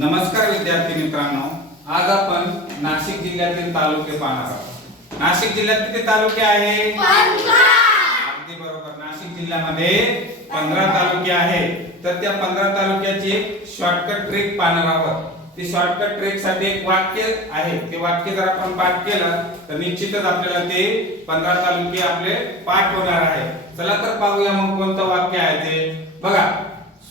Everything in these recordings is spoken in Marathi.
नमस्कार विद्यार्थी मित्रांनो. आज आपण नाशिक जिल्ह्यातील तालुके पाहणार आहोत. नाशिक जिल्ह्यात किती तालुके आहे अगदी बरोबर. नाशिक जिल्ह्यामध्ये पंधरा तालुके आहेत. तर त्या पंधरा तालुक्याची शॉर्टकट ट्रेक पाहणार आहोत. ती शॉर्टकट ट्रेकसाठी एक वाक्य आहे. ते वाक्य जर आपण पाठ केलं तर निश्चितच आपल्याला ते पंधरा तालुके आपले पाठ होणार आहे चला तर पाहूया मग कोणतं वाक्य आहे ते. बघा.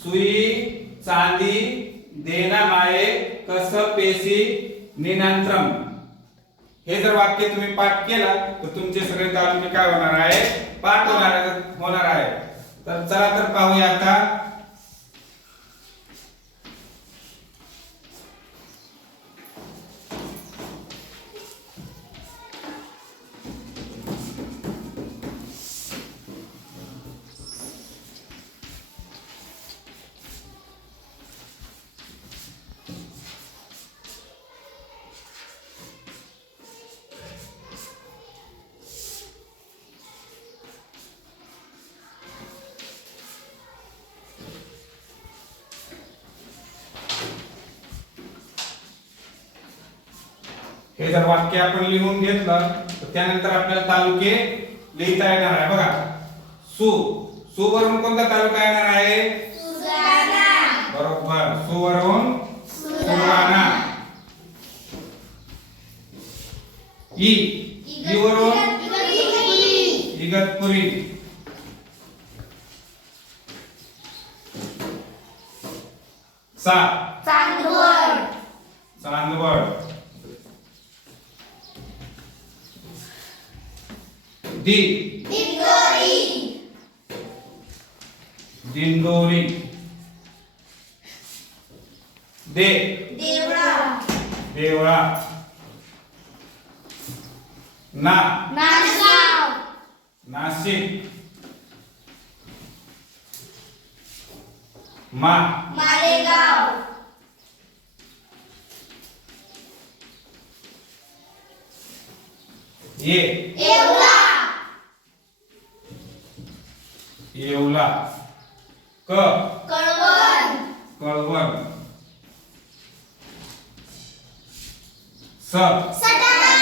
सुई चांदी देना माये कस पेशी निनांत्रम. हे जर वाक्य तुम्ही पाठ केला तर तुमचे सगळे तालुके काय होणार आहे? पाठ होणार होणार आहे. तर चला तर पाहूया आता. हे जर वाक्य आपण लिहून घेतलं तर त्यानंतर आपल्याला तालुके लिहिता येणार आहे. बघा. सु. सु वरून कोणता तालुका येणार आहे? बरोबर. सु वरून सुराणा ई ई वरून इगतपुरी. सा. चांदवड. दी दिंडोरी. दे. देवळा. ना. नाशिक. मा. मालेगाव. ये. येवला. येवला क कळवण कळवण स सटाणा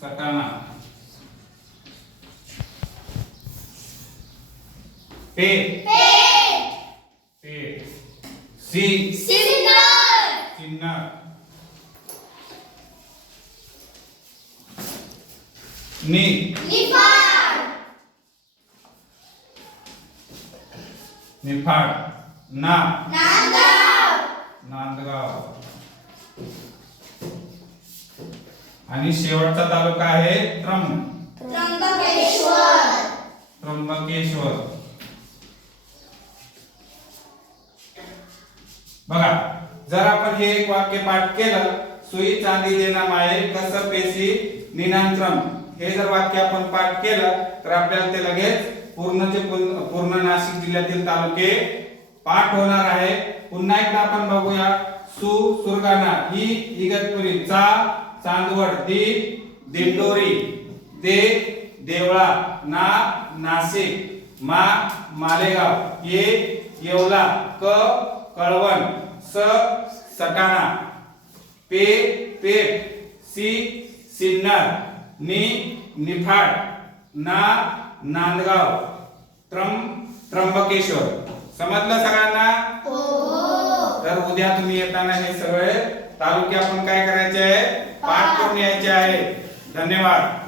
सटाणा पे पेठ पे सी सिन्नर चिन्ह नि निफाड निफाड. ना. नांदगाव. आणि शेवटचा तालुका आहे त्रम त्र्यंबकेश्वर. त्र्यंबकेश्वर. बघा जर आपण हे एक वाक्य पाठ केलं सुई चांदी देना माये कस पेशी निनांत्रम हे जर वाक्य आपण पाठ केलं तर आपल्याला ते लगेच पूर्णचे पूर्ण पूर्ण नाशिक जिल्ह्यातील तालुके पाठ होणार आहे. पुन्हा एकदा आपण बघूया. सु सुरगाणा ही इगतपुरी चा चांदवड दी दिंडोरी दे देवळा ना नाशिक मा मालेगाव ये येवला क कळवण स सटाणा पे पेट सी सिन्नर नि निफाड ना नांदगाव. त्रम त्र्यंबकेश्वर. समजलं सगळ्यांना? हो. तर उद्या तुम्ही येताना हे सगळे तालुके आपण काय करायचे आहे? पाठ करून यायचे आहे. धन्यवाद.